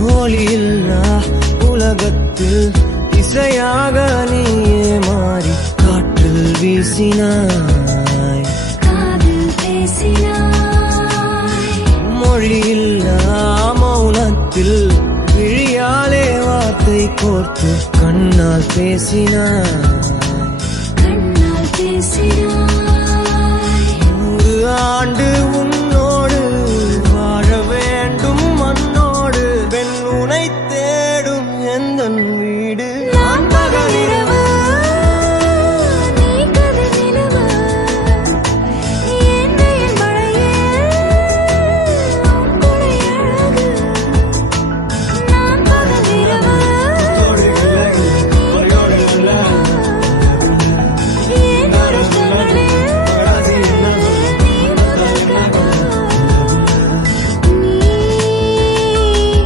ஒளியில்லா உலகத்தில் இசையாக நீயே மாறி காற்றில் வீசினாய், காதில் பேசினாய். மொழியில்லா மௌனத்தில் விழியாலே வார்த்தை கோர்த்து கண்ணால் பேசினாய், கண்ணால் பேசினாய். 100 ஆண்டு உன்